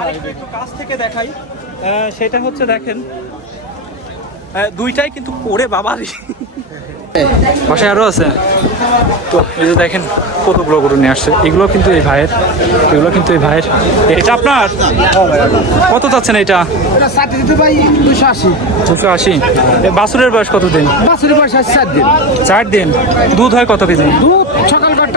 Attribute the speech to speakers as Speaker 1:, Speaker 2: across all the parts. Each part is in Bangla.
Speaker 1: আরেকটু একটু কাছ থেকে দেখাই। সেটা হচ্ছে দেখেন দুইটাই কিন্তু ওরে বাবারই বাসায় আরও আছে। তো এই যে দেখেন কতগুলো গরু নিয়ে আসছে। এগুলো কিন্তু এই ভাইয়ের এগুলো কিন্তু এই ভাইয়ের। এটা আপনার? কত চাচ্ছেন এটা?
Speaker 2: দুশো আশি।
Speaker 1: দুশো আশি। বাছুরের বয়স কত দিন
Speaker 2: বাছুরি বয়স আছে চার দিন।
Speaker 1: চার দিন। দুধ হয় কত কেজি?
Speaker 2: দুধ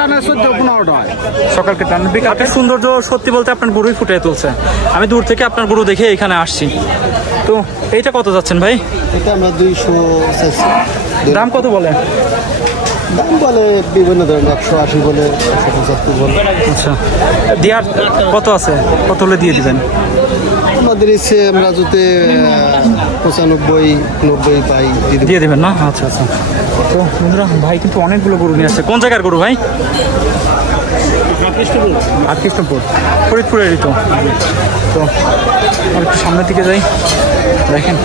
Speaker 2: টানে চোদ্দ পনেরোটা হয়।
Speaker 1: সকালকে টান বিকালের সৌন্দর্য সত্যি বলতে আপনার গরুই ফুটে তুলছে। আমি দূর থেকে আপনার গরু দেখে এখানে আসছি। তো এইটা কত যাচ্ছেন ভাই?
Speaker 3: এটা আমরা দুইশো
Speaker 1: দাম কত বলে?
Speaker 3: দাম বলে বিভিন্ন ধরনের একশো আশি বলে একশো পঁচাত্তর বলে।
Speaker 1: আচ্ছা। দেওয়ার কত আছে? কত হলে দিয়ে দিবেন?
Speaker 3: আমাদের ইচ্ছে আমরা যদি পঁচানব্বই নব্বই পাই। দিয়ে
Speaker 1: দিবেন না? আচ্ছা আচ্ছা। তো বন্ধুরা, ভাই কিন্তু অনেকগুলো গরু নিয়ে আসছে। কোন জায়গার গরু, ভাই? আর কৃষ্ণপুর ফরিদপুরেরই তো। তো একটু সামনের দিকে যাই। দেখেন,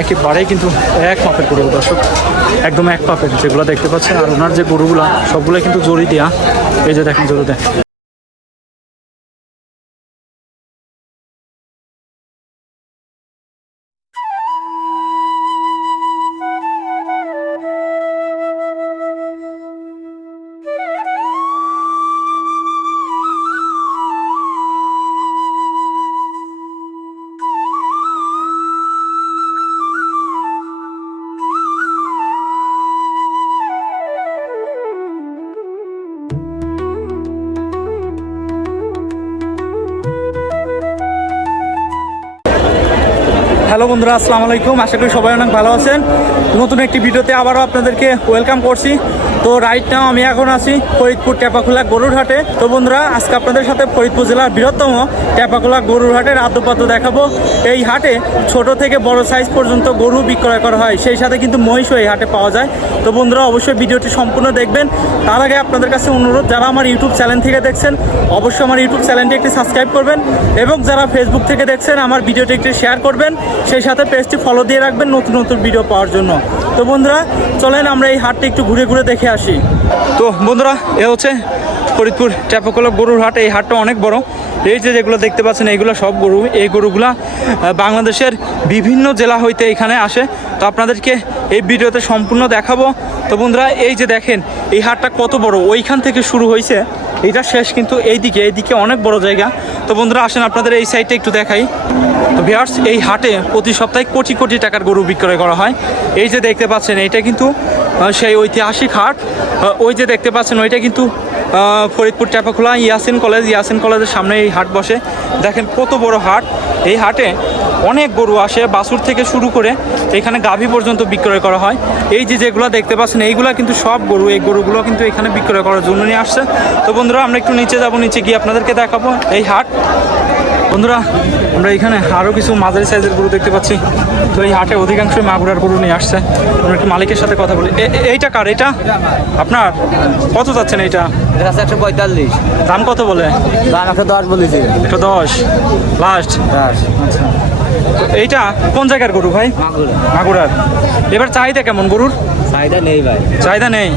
Speaker 1: একেবারেই কিন্তু এক মাপের গরু দর্শক। একদম এক পাপের, যেগুলো দেখতে পাচ্ছেন। আর ওনার যে গরুগুলা সবগুলো কিন্তু জড়ি দেয়া। এই যে দেখেন জড়িতে। হ্যালো বন্ধুরা, আসসালামু আলাইকুম। আশা করি সবাই অনেক ভালো আছেন। নতুন একটি ভিডিওতে আবারও আপনাদেরকে ওয়েলকাম করছি। তো রাইট নাও আমি এখন আছি ফরিদপুর টেপাখোলা গরুর হাটে। তো বন্ধুরা, আজকে আপনাদের সাথে ফরিদপুর জেলার বৃহত্তম টেপাখোলা গরুর হাটের আদ্যপাত্র দেখাবো। এই হাটে ছোট থেকে বড় সাইজ পর্যন্ত গরু বিক্রয় করা হয়, সেই সাথে কিন্তু মহিষও এই হাটে পাওয়া যায়। তো বন্ধুরা, অবশ্যই ভিডিওটি সম্পূর্ণ দেখবেন। তার আগে আপনাদের কাছে অনুরোধ, যারা আমার ইউটিউব চ্যানেল থেকে দেখছেন, অবশ্যই আমার ইউটিউব চ্যানেলটি একটি সাবস্ক্রাইব করবেন এবং যারা ফেসবুক থেকে দেখছেন, আমার ভিডিওটি একটি শেয়ার করবেন। সেই সাথে পেজটি ফলো দিয়ে রাখবেন নতুন নতুন ভিডিও পাওয়ার জন্য। তো বন্ধুরা, চলেন আমরা এই হাটটি একটু ঘুরে ঘুরে দেখে আসি। তো বন্ধুরা, এ হচ্ছে ফরিদপুর ট্যাপকলা গরুর হাট। এই হাটটা অনেক বড়। এই যে যেগুলো দেখতে পাচ্ছেন, এইগুলো সব গরু। এই গরুগুলা বাংলাদেশের বিভিন্ন জেলা হইতে এখানে আসে। তো আপনাদেরকে এই ভিডিওতে সম্পূর্ণ দেখাবো। তো বন্ধুরা, এই যে দেখেন, এই হাটটা কত বড়। ওইখান থেকে শুরু হয়েছে এটা শেষ কিন্তু এইদিকে এইদিকে অনেক বড় জায়গা। তো বন্ধুরা, আসেন আপনাদের এই সাইডটা একটু দেখাই। তো ভিয়ার্স এই হাটে প্রতি সপ্তাহে কোটি কোটি টাকার গরু বিক্রয় করা হয়। এই যে দেখতে পাচ্ছেন এটা কিন্তু সেই ঐতিহাসিক হাট। ওই যে দেখতে পাচ্ছেন, ওইটা কিন্তু ফরিদপুর চাপাখোলা, ইয়াসিন কলেজ। ইয়াসিন কলেজের সামনে এই হাট বসে। দেখেন কত বড় হাট। এই হাটে অনেক গরু আসে বাসুর থেকে শুরু করে এখানে গাভী পর্যন্ত বিক্রয় করা হয়। এই যে যেগুলো দেখতে পাচ্ছেন, এইগুলা কিন্তু সব গরু। এই গরুগুলো কিন্তু এখানে বিক্রয় করার জন্য নিয়ে আসছে। তো বন্ধুরা, আমরা একটু নিচে যাব, নিচে গিয়ে আপনাদেরকে দেখাবো এই হাট। বন্ধুরা আমরা এখানে আরও কিছু মাঝারি সাইজের গরু দেখতে পাচ্ছি। তো এই হাটে অধিকাংশই মাগুরার গরু নিয়ে আসছে। আমরা একটু মালিকের সাথে কথা বলি। এইটা কার? এটা আপনার? কত যাচ্ছেন এইটা?
Speaker 4: একশো পঁয়তাল্লিশ।
Speaker 1: দাম কত বলে?
Speaker 4: দাম একশো দশ বলেছি।
Speaker 1: একশো দশ? লাস্ট
Speaker 4: দশ
Speaker 1: এইটা কোন জায়গার গরু ভাই?
Speaker 4: মাগুর।
Speaker 1: মাগুরার। এবার চাহিদা কেমন গরুর?
Speaker 4: চাহিদা নেই ভাই।
Speaker 1: চাহিদা নেই।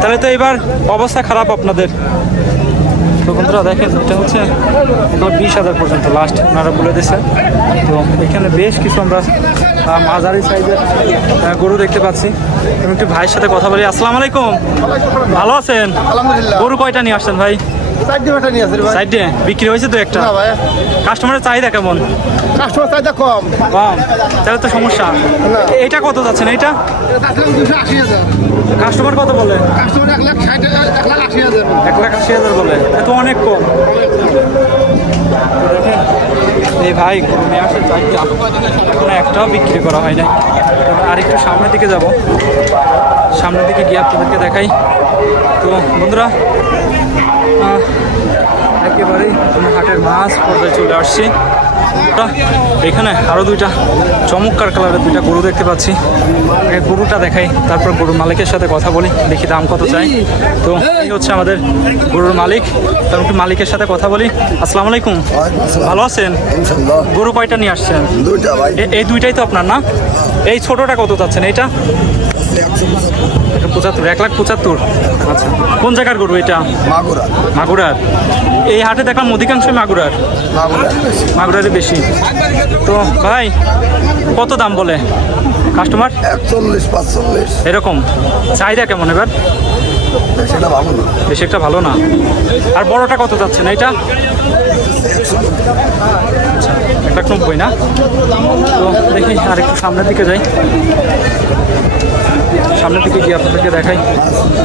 Speaker 1: তাহলে তো এবার অবস্থা খারাপ আপনাদের। তো বন্ধুরা দেখেন এটা হচ্ছে আপনার বিশ হাজার পর্যন্ত লাস্ট আপনারা বলে দিচ্ছে তো এখানে বেশ কিছু আমরা মাঝারি সাইজের গরু দেখতে পাচ্ছি। আমি একটু ভাইয়ের সাথে কথা বলি। আসসালামু আলাইকুম। ভালো আছেন? গরু কয়টা নিয়ে আসছেন ভাই?
Speaker 3: চারটে নিয়ে ভাই।
Speaker 1: সাইডে বিক্রি হয়েছে তো একটা?
Speaker 3: না ভাই।
Speaker 1: কাস্টমারের চাহিদা কেমন?
Speaker 3: কাস্টমার চাহিদা কম।
Speaker 1: কম? তাহলে তো সমস্যা। এইটা কত যাচ্ছেন এইটা
Speaker 3: দুশো
Speaker 1: কাস্টমার কত বলে?
Speaker 3: কাস্টমার এক লাখ ষাট এক লাখ আশি হাজার।
Speaker 1: এক লাখ আশি হাজার বলে। এ তো অনেক কম। এই ভাই নিয়ে আসে চারটা কোনো একটাও বিক্রি করা হয় নাই। আর একটু সামনের দিকে যাব। সামনের দিকে গিয়ে আপনাদেরকে দেখাই। তো বন্ধুরা আমি হাটের মাছ পর্যায়ে চলে আসছি। এখানে আরও দুইটা চমৎকার কালারের দুইটা গরু দেখতে পাচ্ছি। গরুটা দেখাই তারপর গরুর মালিকের সাথে কথা বলি দেখি দাম কত চাই। তো এই হচ্ছে আমাদের গরুর মালিক তার একটু মালিকের সাথে কথা বলি। আসসালামু আলাইকুম। ভালো আছেন? গরু কয়টা নিয়ে আসছেন? এই দুইটাই তো আপনার না? এই ছোটটা কত চাচ্ছেন? এইটা? এটা পঁচাত্তর এক লাখ পঁচাত্তর। আচ্ছা কোন জায়গার গরু এটা?
Speaker 3: মাগুরা।
Speaker 1: মাগুরার। এই হাটে দেখলাম অধিকাংশই মাগুরার। মাগুরারি বেশি। তো ভাই কত দাম বলে? কাস্টমার?
Speaker 3: একচল্লিশ পাঁচচল্লিশ।
Speaker 1: এরকম। চাহিদা কেমন এবার?
Speaker 3: সেটা ভালো না।
Speaker 1: বেশি একটা ভালো না। আর বড়টা কত যাচ্ছে না এটা? আচ্ছা, এক লাখ নব্বই না? তো দেখি আর একটু সামনের দিকে যাই। সামনের দিকে গিয়ে আপনাদেরকে দেখাই।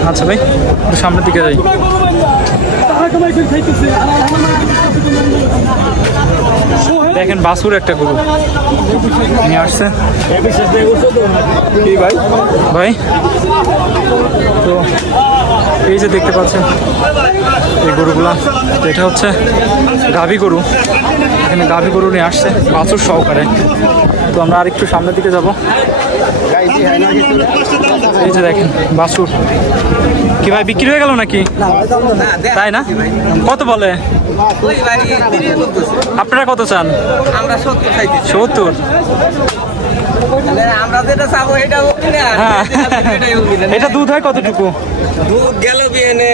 Speaker 1: আচ্ছা ভাই সামনের দিকে যাই। দেখেন বাসুর একটা গরু। নিয়ে আসছে। ভাই ভাই, তো এই যে দেখতে পাচ্ছেন, এই গরুগুলা, এটা হচ্ছে গাভী গরু। এখানে গাভী গরু নিয়ে আসছে, বাছুর সহকারে। তো আমরা আরেকটু সামনের দিকে যাব। এই যে দেখেন বাছুর। কি ভাই বিক্রি হয়ে গেল নাকি? তাই না? কত বলে? আপনারা কত চান?
Speaker 4: আমরা সত্তর। আমরা যেটা চাবো
Speaker 1: হ্যাঁ। এটা দুধ হয় কতটুকু?
Speaker 4: দুধ গেল বিয়েনে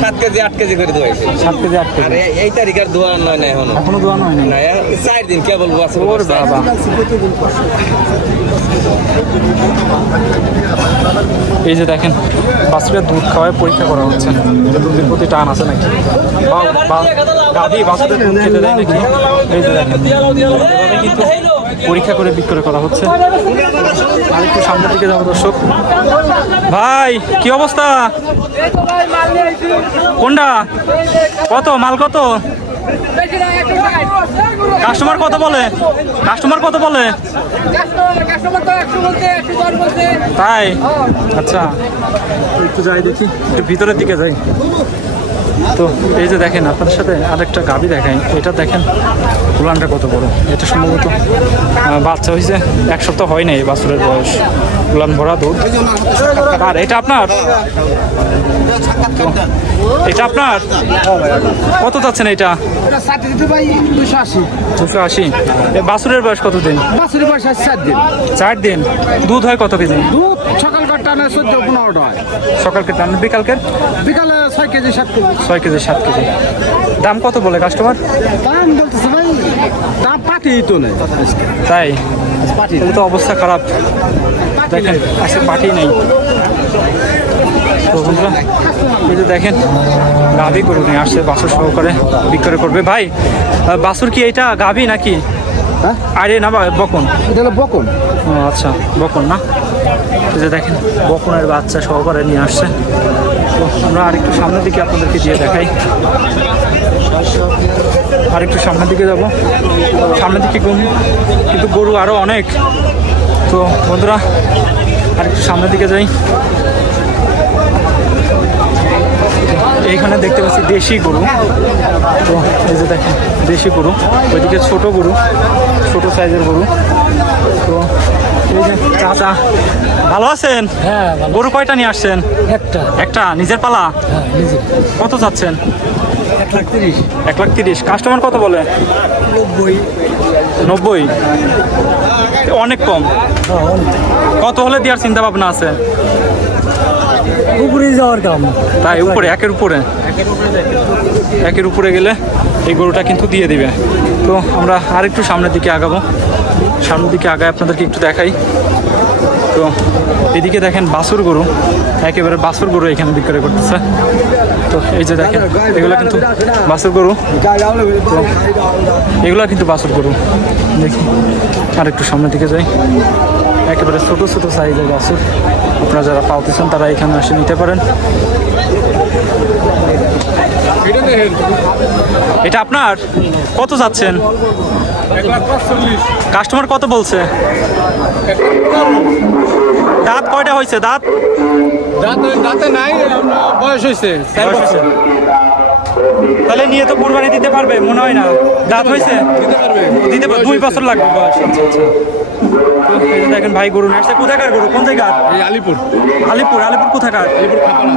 Speaker 4: সাত কেজি আট কেজি। করে দোয়াইছে
Speaker 1: সাত কেজি আট
Speaker 4: আর
Speaker 1: কেজি
Speaker 4: এই- এই তারিখের দোয়া নয় না? এখনও
Speaker 1: এখনও দোয়ানো হয়নি
Speaker 4: না চার দিন কেবল
Speaker 1: বাবা। এই যে দেখেন বাছুরের দুধ খাওয়ায় পরীক্ষা করা হচ্ছে। দুধের প্রতি টান আছে নাকি? গাভী বাছুরের দুধ খেতে দেয় নাকি? এই যে দেখেন কিন্তু পরীক্ষা করে বিক্রয় করা হচ্ছে। আর একটু সামনের দিকে যাব দর্শক। ভাই, কি অবস্থা? কোনটা? কত? মাল কত? কাস্টমার কত বলে? কাস্টমার কত বলে? তাই? আচ্ছা। একটু যাই দেখি। একটু ভিতরের দিকে যাই। তো এই যে দেখেন আপনাদের সাথে আরেকটা গাবি দেখাই। এটা দেখেন উলানটা কত বড়? এটা সম্ভবত বাচ্চা হয়েছে। এক সপ্তাহ হয় নাই এই বাছুরের বয়স। উলান ভরা দুধ। আর এটা আপনার? এটা আপনার? কত যাচ্ছেন এটা?
Speaker 2: দুশো আশি।
Speaker 1: বাছুরের বয়স কত দিন
Speaker 2: বাছুরি পয়সা চার দিন।
Speaker 1: চার দিন দুধ হয় কত কেজি?
Speaker 2: দুধ সকালকার টানে চোদ্দ পনেরোটা হয়
Speaker 1: সকালকে টান বিকালকের
Speaker 2: বিকালে ছয় কেজি, সাত কেজি।
Speaker 1: ছয় কেজি সাত কেজি দাম কত বলে কাস্টমার?
Speaker 2: দাম বলতেছে ভাই দাম পাঠিয়ে তো নেই
Speaker 1: তাই?
Speaker 2: পাঠিয়ে
Speaker 1: তো অবস্থা খারাপ। দেখেন আজকে পার্টি নেই। তো বন্ধুরা এই যে দেখেন গাভি গরু নিয়ে আসছে বাছুর সহকারে বিক্রয় করবে। ভাই বাছুর কি এটা গাভি নাকি?
Speaker 2: হ্যাঁ?
Speaker 1: আরে না বকন।
Speaker 2: এটা হলো বকন।
Speaker 1: ও আচ্ছা বকন না। এই যে দেখেন বকনের বাচ্চা সহকারে নিয়ে আসছে। তো আমরা আরেকটু সামনের দিকে আপনাদেরকে দিয়ে দেখাই। আরেকটু সামনের দিকে যাব। সামনের দিকে কিন্তু গরু আরও অনেক। তো বন্ধুরা আরেকটু সামনের দিকে যাই। এইখানে দেখতে পাচ্ছি দেশি গরু। তো এই যে দেখেন দেশি গরু ওইদিকে ছোট গরু ছোট সাইজের গরু। তো এই যে চাচা ভালো আছেন?
Speaker 2: হ্যাঁ
Speaker 1: গরু কয়টা নিয়ে আসছেন?
Speaker 2: একটা।
Speaker 1: একটা নিজের পালা?
Speaker 2: হ্যাঁ
Speaker 1: কত চাচ্ছেন?
Speaker 2: এক লাখ তিরিশ।
Speaker 1: এক লাখ তিরিশ। কাস্টমার কত বলে?
Speaker 2: নব্বই।
Speaker 1: নব্বই? অনেক কম। কত হলে দেওয়ার চিন্তা ভাবনা আছে?
Speaker 2: উপরে যাওয়ার কাম
Speaker 1: তাই উপরে একের উপরে? একের উপরে গেলে এই গরুটা কিন্তু দিয়ে দিবে। তো আমরা আরেকটু সামনের দিকে আগাবো। সামনের দিকে আগায় আপনাদেরকে একটু দেখাই। তো এদিকে দেখেন বাছুর গরু, একেবারে বাছুর গরু এখানে বিক্রয় করতেছে। তো এই যে দেখেন, এগুলো কিন্তু বাছুর গরু। তো এগুলো কিন্তু বাসুর গরু। দেখি আর একটু সামনের দিকে যাই। একেবারে ছোট ছোট সাইজের বাসুর আপনারা যারা পাওতেছেন তারা এখানে এসে নিতে পারেন। এটা আপনার? কত যাচ্ছেন? কাস্টমার কত বলছে? দাঁত কয়টা হয়েছে? দাঁত?
Speaker 2: দাঁতে দাঁতে নাই বয়স হয়েছে।
Speaker 1: তাহলে নিয়ে তো কুরবানি দিতে পারবে মনে হয় না। দাঁত হয়েছে?
Speaker 2: দিতে পারবে।
Speaker 1: দিতে পারবে দুই বছর লাগবে বয়স। আচ্ছা আচ্ছা দেখেন ভাই গরু নিয়ে আসছে। কোথাকার গরু? কোন জায়গার
Speaker 2: এই আলিপুর।
Speaker 1: আলিপুর আলিপুর কোথাকার?
Speaker 2: আলিপুর খাপাড়া।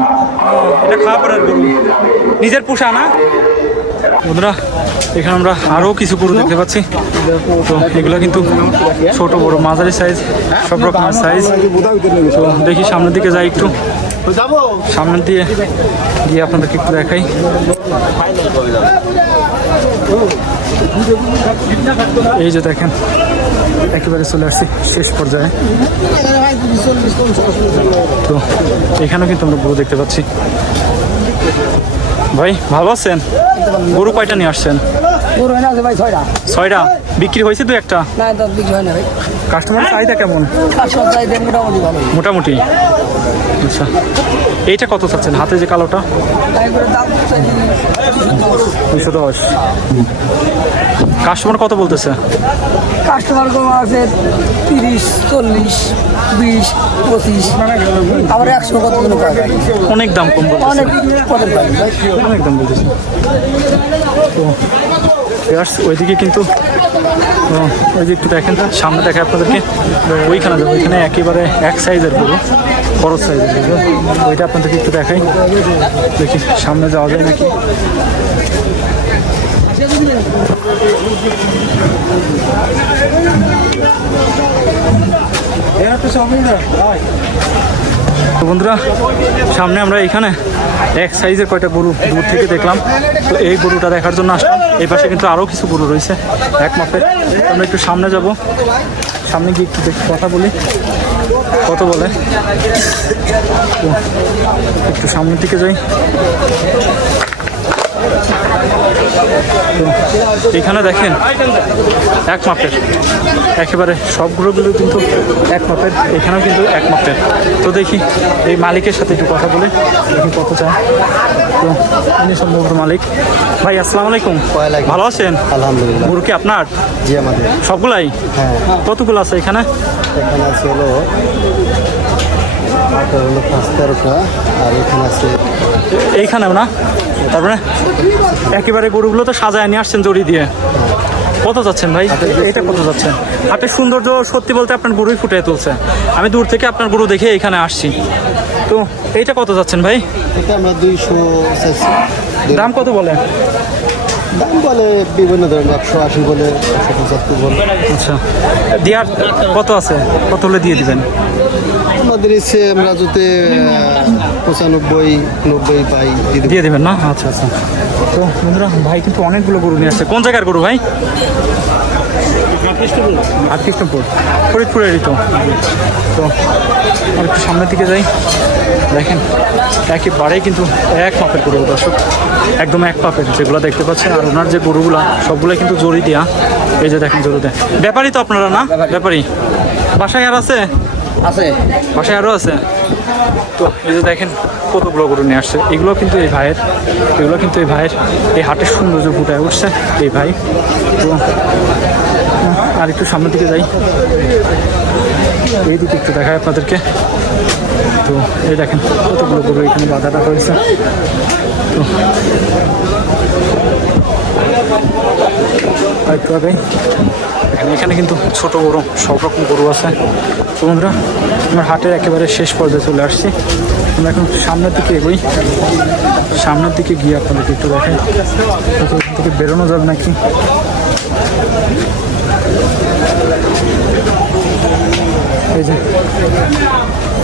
Speaker 1: এটা খাওয়া পড়ার গরু। নিজের পোষা না? বন্ধুরা, এখানে আমরা আরও কিছু গরু দেখতে পাচ্ছি। তো এগুলো কিন্তু ছোট, বড়, মাঝারি সাইজ সব রকমের সাইজ তো দেখি সামনের দিকে যাই একটু।
Speaker 3: যাব
Speaker 1: সামনে দিয়ে গিয়ে আপনাদেরকে একটু দেখাই। এই যে দেখেন, একেবারে চলে আসছি শেষ পর্যায়ে। তো এখানেও কিন্তু আমরা গরু দেখতে পাচ্ছি। ভাই ভালো আছেন? গরু কয়টা নিয়ে আসছেন?
Speaker 5: গরু না আছে ভাই ছয়টা।
Speaker 1: ছয়টা? বিক্রি হয়েছে দু একটা?
Speaker 5: না বিক্রি হয় না ভাই।
Speaker 1: কাস্টমার চাহিদা কেমন?
Speaker 5: কাস্টমার চাই দেন মোটামুটি ভালো।
Speaker 1: মোটামুটি। আচ্ছা। এইটা কত চাচ্ছেন? হাতে যে কালোটা? দুশো। দশ। কাস্টমার কত বলতেছে?
Speaker 5: কাস্টমার কম আছে তিরিশ চল্লিশ বিশ পঁচিশ। আবার একশো কত
Speaker 1: অনেক দাম কম
Speaker 5: অনেক
Speaker 1: অনেক দাম বলতেছে। তো ওইদিকে কিন্তু ওই যে একটু দেখেন সামনে দেখে আপনাদেরকে। ওইখানে যাব ওইখানে একেবারে এক সাইজের গরু বড় সাইজের ওইটা আপনাদেরকে একটু দেখাই। দেখি সামনে যাওয়া যায় নাকি? তো বন্ধুরা, সামনে আমরা এখানে এক সাইজের কয়টা গরু দূর থেকে দেখলাম। তো এই গরুটা দেখার জন্য আসলাম। এই পাশে কিন্তু আরও কিছু গরু রয়েছে, এক মাপের আমরা একটু সামনে যাব। সামনে গিয়ে একটু দেখি, কথা বলি। কত বলে? একটু সামনের দিকে যাই। এখানে দেখেন এক মাপের। একেবারে সবগুলোগুলো কিন্তু এক মাপের এখানেও কিন্তু এক মাপের। তো দেখি এই মালিকের সাথে একটু কথা বলে দেখি কত চায়। তো ইনি সম্ভবত মালিক। ভাই আসসালামু আলাইকুম। ভালো আছেন?
Speaker 3: আলহামদুলিল্লাহ।
Speaker 1: গরু কি আপনার?
Speaker 3: জি আমাদের।
Speaker 1: সবগুলাই?
Speaker 3: হ্যাঁ।
Speaker 1: কতগুলো আছে এখানে?
Speaker 3: এখানে আছে হলো তেরোটা আর এখানে আছে
Speaker 1: এইখানেও না? তারপরে একেবারে গরুগুলো তো সাজায় নিয়ে আসছেন জড়ি দিয়ে। কত যাচ্ছেন ভাই? এটা কত যাচ্ছেন? হাটের সৌন্দর্য সত্যি বলতে আপনার গরুই ফুটিয়ে তুলছে। আমি দূর থেকে আপনার গরু দেখে এখানে আসছি। তো এইটা কত যাচ্ছেন ভাই?
Speaker 3: এটা আমরা দুইশো
Speaker 1: দাম কত বলে?
Speaker 3: দাম বলে বিভিন্ন ধরনের একশো আশি বলে একশো পঁচাত্তর বলে।
Speaker 1: আচ্ছা। দেওয়ার কত আছে? কত হলে দিয়ে দিবেন?
Speaker 3: আমাদের ইচ্ছে আমরা যাতে আহ, পঁচানব্বই নব্বই পাই
Speaker 1: দিয়ে দেবেন না? আচ্ছা আচ্ছা। তো বন্ধুরা ভাই কিন্তু অনেকগুলো গরু নিয়ে আসছে। কোন জায়গার গরু ভাই? আর কৃষ্ণপুর ফরিদপুরেরই তো। তো আর একটু সামনের দিকে যাই। দেখেন একেবারেই কিন্তু এক মাপের গরু দর্শক। একদম এক পাপের যেগুলো দেখতে পাচ্ছেন। আর ওনার যে গরুগুলা সবগুলো কিন্তু জড়ি দেয়া। এই যে দেখেন জড়ি দেয় ব্যাপারই তো আপনারা না? ব্যাপারী। বাসায় আর আছে?
Speaker 5: আছে।
Speaker 1: বাসায় আরও আছে? তো এই যে দেখেন কতগুলো গরু নিয়ে আসছে। এগুলো কিন্তু এই ভাইয়ের, এগুলো কিন্তু এই ভাইয়ের, এই হাটের সৌন্দর্য ফুটায় উঠছে এই ভাই। তো আর একটু সামনের দিকে যাই। এই দিকে একটু দেখায় আপনাদেরকে। তো এই দেখেন কতগুলো গরু এখানে বাধা রাখা হয়েছে। তো একটু আগে এখানে কিন্তু ছোট, বড় সব রকম গরু আছে। বন্ধুরা, আমরা হাটের একেবারে শেষ পর্যায়ে চলে আসছি। আমরা এখন সামনের দিকে এগোই। সামনের দিকে গিয়ে আপনাদেরকে একটু দেখাই। থেকে বেরোনো যাবে নাকি? এই যে,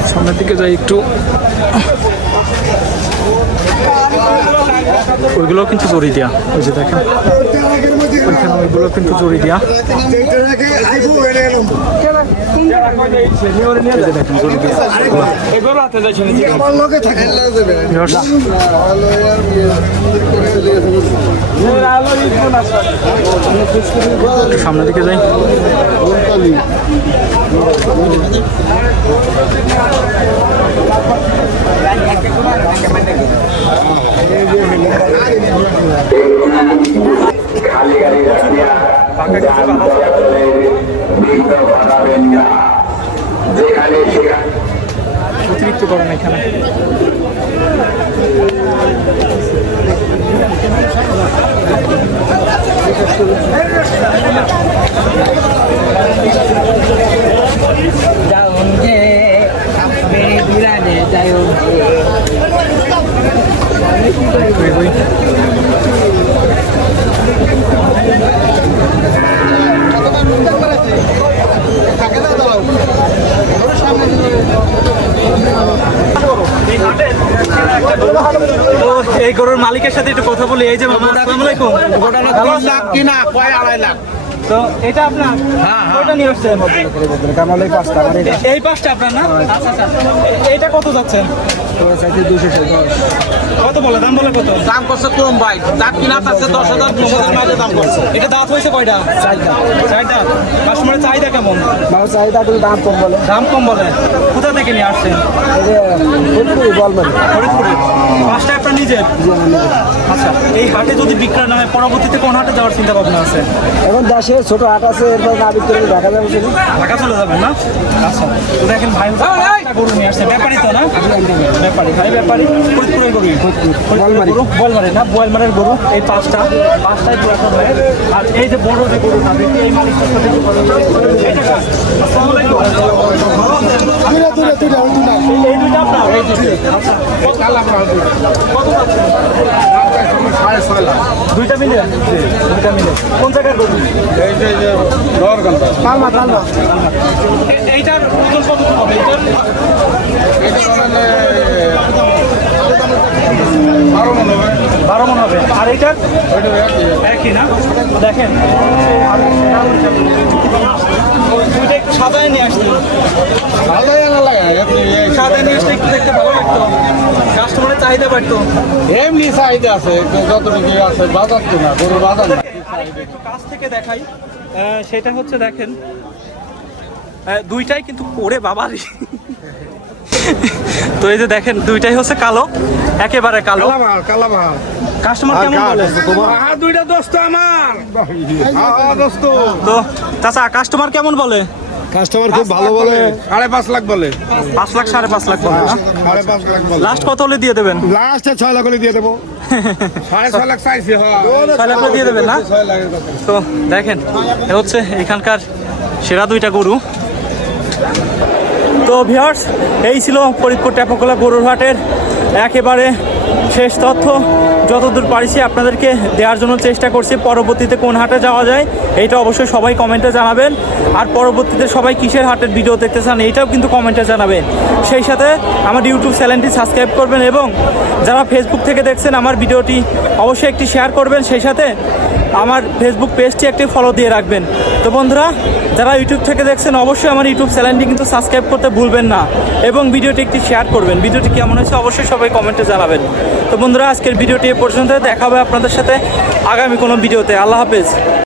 Speaker 1: সামনের দিকে যাই একটু। ওইগুলোও কিন্তু জড়ি দেওয়া ওই যে দেখেন ওইখানে ওইগুলো কিন্তু জড়ি দেওয়া এই যে দেখেন জড়ি দেওয়া সামনের দিকে যাই অতিরিক্ত গরম এখানে
Speaker 5: যাও যে মেরে দিলানে যাও
Speaker 1: একটু এগোই মালিকের সাথে একটু কথা বলি এই যে মামা আসসালামু আলাইকুম। ভালো লাখ
Speaker 2: কিনা কয় আড়াই লাখ?
Speaker 1: তো এটা আপনার ওইটা নিয়ে আসছেন।
Speaker 2: কামালে পাঁচটা মানে
Speaker 1: এই পাঁচটা আপনার না? আচ্ছা আচ্ছা। এইটা কত যাচ্ছেন?
Speaker 2: দুশো
Speaker 1: কত বলে? দাম বলে কত?
Speaker 2: দাম করছে কম ভাই। দাম কিনা আছে দশ হাজার বিশ হাজার মাঝে দাম করছে।
Speaker 1: এটা দাঁত হয়েছে কয়টা?
Speaker 2: চারটা।
Speaker 1: চারটা? কাস্টমারের চাহিদা কেমন?
Speaker 2: বাবু চাহিদা কিন্তু দাম কম বলে।
Speaker 1: দাম কম বলে। কোথা থেকে নিয়ে আসছেন? ফরিদপুরে। পাঁচটা আপনার নিজের। আচ্ছা এই হাটে যদি বিক্রয় না হয় পরবর্তীতে কোন হাটে যাওয়ার চিন্তা ভাবনা আছে?
Speaker 2: এখন দেশে ছোট হাট আছে এরপর না বিক্রি যাবে সেদিন
Speaker 1: ঢাকা চলে যাবেন না? আচ্ছা তো দেখেন ভাই গরু নিয়ে আসছে। ব্যাপারই তো না? ব্যাপারী ভাই ব্যাপারী। ফরিদপুরের গরু গরু বলমারি না বলমারের গরু এই পাঁচটা পাঁচটাই পুরাতন হয়ে। আর এই যে বড় যে গরুটা দেখি এই মালিকটার সাথে এই দুইটা আপনার? আচ্ছা। কত পাচ্ছেন? দুইটা মিলে দুইটা মিলে কোন জায়গার গরু?
Speaker 2: পালমা পালমা।
Speaker 1: এ- এইটার ওজন কত হবে? এইটার বারো মন হবে। আর এইটার? না? দেখেন। দুইটা একটু সাজায় নিয়ে আসতে সাজায় নিয়ে আসলে একটু দেখতে ভালো লাগতো। কাস্টমারের চাহিদা বাড়তো।
Speaker 2: এমনি চাহিদা আছে যতটুকু আছে বাজার তো না গরু বাজার
Speaker 1: একটু কাছ থেকে দেখাই। সেটা হচ্ছে দেখেন দুইটাই কিন্তু ওরে বাবারি তো এই যে দেখেন দুইটাই হচ্ছে কালো একেবারে কালো। কাস্টমার কেমন বলে
Speaker 2: দুইটা দোস্ত আমার। দোস্ত।
Speaker 1: তো চাচা কাস্টমার কেমন বলে?
Speaker 3: কাস্টমার খুব ভালো বলে।
Speaker 2: সাড়ে পাঁচ লাখ বলে।
Speaker 1: পাঁচ লাখ সাড়ে পাঁচ লাখ বলে
Speaker 2: সাড়ে পাঁচ লাখ বলে।
Speaker 1: লাস্ট কত হলে দিয়ে দেবেন?
Speaker 3: লাস্টে ছয় লাখ করে দিয়ে দেবো।
Speaker 2: সাড়ে ছয় লাখ চাইছি হ্যাঁ
Speaker 1: ছয় লাখ দিয়ে দেবেন না?
Speaker 2: ছয় লাখের কথা
Speaker 1: তো দেখেন হচ্ছে এখানকার সেরা দুইটা গরু। ভিওর্স এই ছিল ফরিদপুর ট্যাপাকোলা গরুর হাটের একেবারে শেষ তথ্য। যতদূর পারিছি আপনাদেরকে দেওয়ার জন্য চেষ্টা করছি, পরবর্তীতে কোন হাটে যাওয়া যায়, এইটা অবশ্যই সবাই কমেন্টে জানাবেন। আর পরবর্তীতে সবাই কিসের হাটের ভিডিও দেখতে চান, এইটাও কিন্তু কমেন্টে জানাবেন। সেই সাথে আমার ইউটিউব চ্যানেলটি সাবস্ক্রাইব করবেন এবং যারা ফেসবুক থেকে দেখছেন, আমার ভিডিওটি অবশ্যই একটি শেয়ার করবেন। সেই সাথে আমার ফেসবুক পেজটি একটি ফলো দিয়ে রাখবেন। তো বন্ধুরা, যারা ইউটিউব থেকে দেখছেন, অবশ্যই আমার ইউটিউব চ্যানেলটি কিন্তু সাবস্ক্রাইব করতে ভুলবেন না এবং ভিডিওটি একটি শেয়ার করবেন। ভিডিওটি কেমন হয়েছে অবশ্যই সবাই কমেন্টে জানাবেন। তো বন্ধুরা, আজকের ভিডিওটি এ পর্যন্ত দেখা হবে আপনাদের সাথে আগামী কোনো ভিডিওতে। আল্লাহ হাফেজ।